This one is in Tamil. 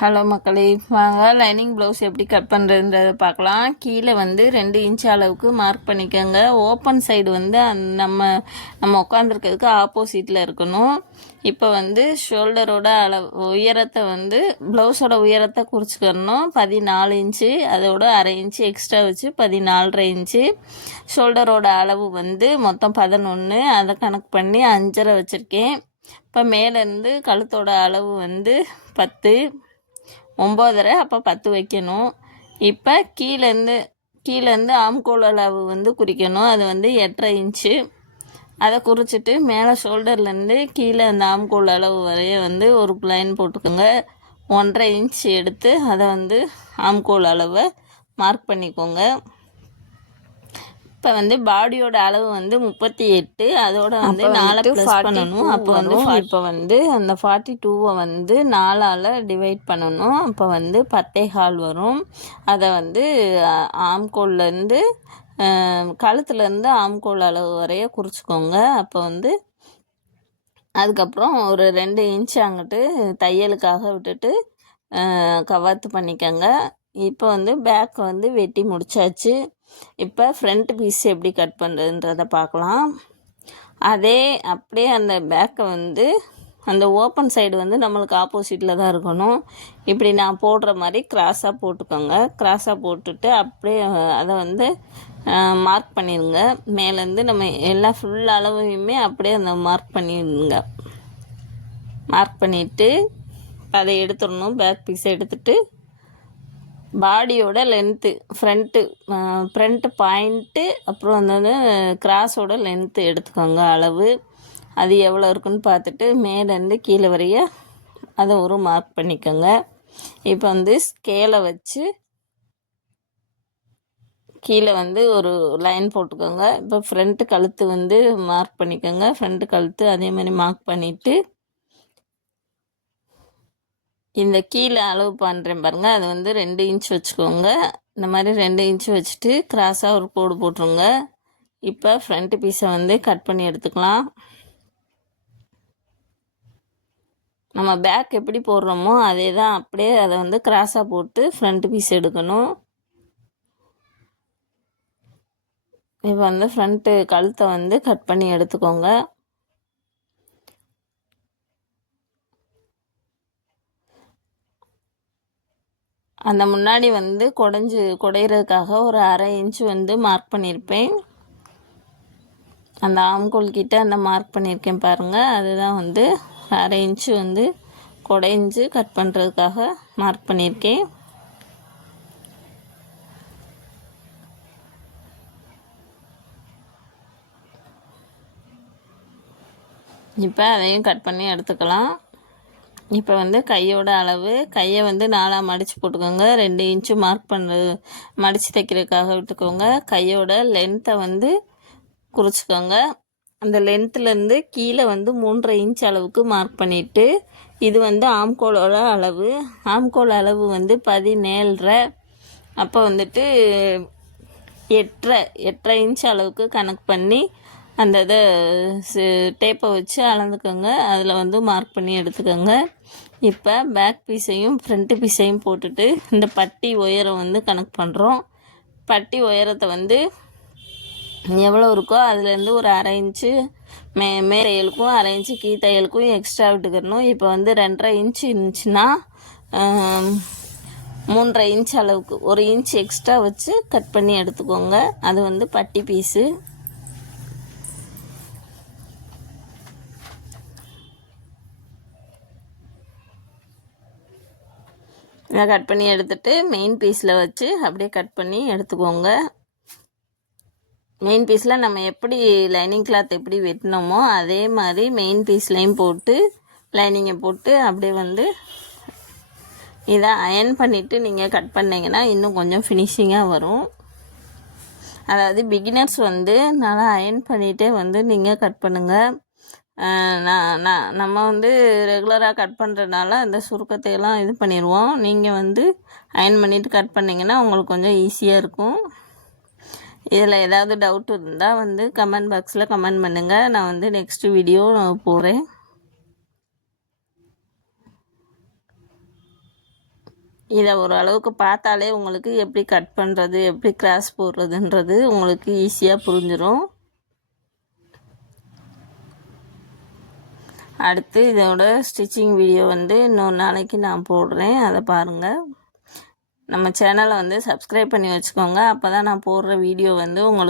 ஹலோ மக்களே, வாங்க லைனிங் ப்ளவுஸ் எப்படி கட் பண்ணுறதுன்றதை பார்க்கலாம். கீழே வந்து 2 இன்ச் அளவுக்கு மார்க் பண்ணிக்கோங்க. ஓப்பன் சைடு வந்து நம்ம உட்காந்துருக்கிறதுக்கு ஆப்போசிட்டில் இருக்கணும். இப்போ வந்து ஷோல்டரோட உயரத்தை வந்து ப்ளவுஸோட உயரத்தை குறிச்சிக்கணும். 14 இன்ச்சு, அதோட அரை இன்ச்சு எக்ஸ்ட்ரா வச்சு 14.5 இன்ச்சு. ஷோல்டரோட அளவு வந்து மொத்தம் 11, அதை கணக்கு பண்ணி 5.5 வச்சுருக்கேன். இப்போ மேலேருந்து கழுத்தோட அளவு வந்து 10, 9.5, அப்போ 10 வைக்கணும். இப்போ கீழேருந்து ஆம்கோல் அளவு வந்து குறிக்கணும். அது வந்து 8.5 இன்ச்சு. அதை குறிச்சிட்டு மேலே ஷோல்டர்லேருந்து கீழே அந்த ஆம்கோல் அளவு வரைய வந்து ஒரு லைன் போட்டுக்கோங்க. 1.5 இன்ச் எடுத்து அதை வந்து ஆம்கோல் அளவை மார்க் பண்ணிக்கோங்க. இப்போ வந்து பாடியோட அளவு வந்து 38, அதோட வந்து 4 ப்ளஸ் பண்ணணும். அப்போ வந்து இப்போ வந்து அந்த 42 வந்து 4ஆல் டிவைட் பண்ணணும். அப்போ வந்து 10.25 வரும். அதை வந்து ஆம்கோல்லேருந்து கழுத்துலேருந்து ஆம்கோல் அளவு வரைய குறிச்சிக்கோங்க. அப்போ வந்து அதுக்கப்புறம் ஒரு 2 இன்ச் அங்கிட்டு தையலுக்காக விட்டுட்டு கவாத்து பண்ணிக்கோங்க. இப்போ வந்து பேக் வந்து வெட்டி முடிச்சாச்சு. இப்போ ஃப்ரண்ட் பீஸ் எப்படி கட் பண்ணுறதுன்றதை பார்க்கலாம். அப்படியே அந்த பேக்கை வந்து அந்த ஓப்பன் சைடு வந்து நம்மளுக்கு ஆப்போசிட்டில் தான் இருக்கணும். இப்படி நான் போடுற மாதிரி கிராஸாக போட்டுக்கோங்க. கிராஸாக போட்டுட்டு அப்படியே அதை வந்து மார்க் பண்ணிடுங்க. மேலேருந்து நம்ம எல்லா ஃபுல் அளவையுமே அப்படியே அந்த மார்க் பண்ணிடுங்க. மார்க் பண்ணிவிட்டு அதை எடுத்துடணும். பேக் பீஸை எடுத்துகிட்டு பாடியோட லென்த்து ஃப்ரண்ட்டு பாயிண்ட்டு அப்புறம் வந்து கிராஸோட லென்த்து எடுத்துக்கோங்க அளவு. அது எவ்வளோ இருக்குன்னு பார்த்துட்டு மேலேருந்து கீழே வரைய அதை ஒரு மார்க் பண்ணிக்கோங்க. இப்போ வந்து ஸ்கேலை வச்சு கீழே வந்து ஒரு லைன் போட்டுக்கோங்க. இப்போ ஃப்ரண்ட்டு கழுத்து வந்து மார்க் பண்ணிக்கோங்க. ஃப்ரண்ட்டு கழுத்து அதே மாதிரி மார்க் பண்ணிவிட்டு இந்த கீழே அளவு பண்ணுறேன் பாருங்கள், அது வந்து 2 இன்ச் வச்சுக்கோங்க. இந்த மாதிரி 2 இன்ச்சு வச்சுட்டு கிராஸாக ஒரு கோடு போட்டுருங்க. இப்போ ஃப்ரண்ட் பீஸை வந்து கட் பண்ணி எடுத்துக்கலாம். நம்ம பேக் எப்படி போடுறோமோ அதே தான், அப்படியே அதை வந்து கிராஸாக போட்டு ஃப்ரண்ட் பீஸ் எடுக்கணும். இப்போ வந்து ஃப்ரண்ட்டு கழுத்தை வந்து கட் பண்ணி எடுத்துக்கோங்க. அந்த முன்னாடி வந்து குடையிறதுக்காக ஒரு அரை இன்ச்சு வந்து மார்க் பண்ணியிருப்பேன். அந்த ஆம்கோல் கிட்ட அந்த மார்க் பண்ணியிருக்கேன் பாருங்கள், அதுதான் வந்து அரை இன்ச்சு வந்து குடைஞ்சு கட் பண்ணுறதுக்காக மார்க் பண்ணியிருக்கேன். இப்போ அதையும் கட் பண்ணி எடுத்துக்கலாம். இப்போ வந்து கையோட அளவு, கையை வந்து 4ஆக மடித்து போட்டுக்கோங்க. 2 இன்ச்சு மடித்து தைக்கிறதுக்காக விட்டுக்கோங்க. கையோட லென்த்தை வந்து குறிச்சிக்கோங்க. அந்த லென்த்துலேருந்து கீழே வந்து 3.5 இன்ச் அளவுக்கு மார்க் பண்ணிவிட்டு, இது வந்து ஆம்கோலோட அளவு. ஆம்கோல் அளவு வந்து 17.5. அப்போ வந்துட்டு 8.5 இன்ச் அளவுக்கு கணக்கு பண்ணி அந்த இதை டேப்பை வச்சு அளந்துக்கோங்க. அதில் வந்து மார்க் பண்ணி எடுத்துக்கோங்க. இப்போ பேக் பீஸையும் ஃப்ரண்ட் பீஸையும் போட்டுட்டு இந்த பட்டி உயரம் வந்து கணக்கு பண்ணுறோம். பட்டி உயரத்தை வந்து எவ்வளோ இருக்கோ அதுலேருந்து ஒரு அரை இன்ச்சு தையலுக்கும் அரை இன்ச்சு தையலுக்கும் எக்ஸ்ட்ரா விட்டுக்கிறணும். இப்போ வந்து 2.5 இன்ச்சு இருந்துச்சுன்னா 3.5 இன்ச் அளவுக்கு 1 இன்ச் எக்ஸ்ட்ரா வச்சு கட் பண்ணி எடுத்துக்கோங்க. அது வந்து பட்டி பீஸு. இதை கட் பண்ணி எடுத்துகிட்டு மெயின் பீஸில் வச்சு அப்படியே கட் பண்ணி எடுத்துக்கோங்க. மெயின் பீஸில் நம்ம எப்படி லைனிங் கிளாத் எப்படி வெட்டினோமோ அதே மாதிரி மெயின் பீஸ்லையும் போட்டு லைனிங்கை போட்டு அப்படியே வந்து இதை அயன் பண்ணிவிட்டு நீங்கள் கட் பண்ணிங்கன்னா இன்னும் கொஞ்சம் ஃபினிஷிங்காக வரும். அதாவது பிகினர்ஸ் வந்து நல்லா அயன் பண்ணிகிட்டே வந்து நீங்கள் கட் பண்ணுங்கள். நம்ம வந்து ரெகுலராக கட் பண்ணுறதுனால அந்த சுருக்கத்தையெல்லாம் இது பண்ணிடுவோம். நீங்கள் வந்து அயன் பண்ணிவிட்டு கட் பண்ணிங்கன்னா உங்களுக்கு கொஞ்சம் ஈஸியாக இருக்கும். இதில் ஏதாவது டவுட் இருந்தால் வந்து கமெண்ட் பாக்ஸில் கமெண்ட் பண்ணுங்கள். நான் வந்து நெக்ஸ்ட் வீடியோ போடுறேன். இதை ஓரளவுக்கு பார்த்தாலே உங்களுக்கு எப்படி கட் பண்ணுறது எப்படி கிராஸ் போடுறதுன்றது உங்களுக்கு ஈஸியாக புரிஞ்சிடும். அடுத்து இதோட ஸ்டிச்சிங் வீடியோ வந்து இன்னொரு நாளைக்கு நான் போடுறேன், அதை பாருங்கள். நம்ம சேனலை வந்து சப்ஸ்கிரைப் பண்ணி வச்சுக்கோங்க, அப்போ தான் நான் போடுற வீடியோ வந்து உங்களுக்கு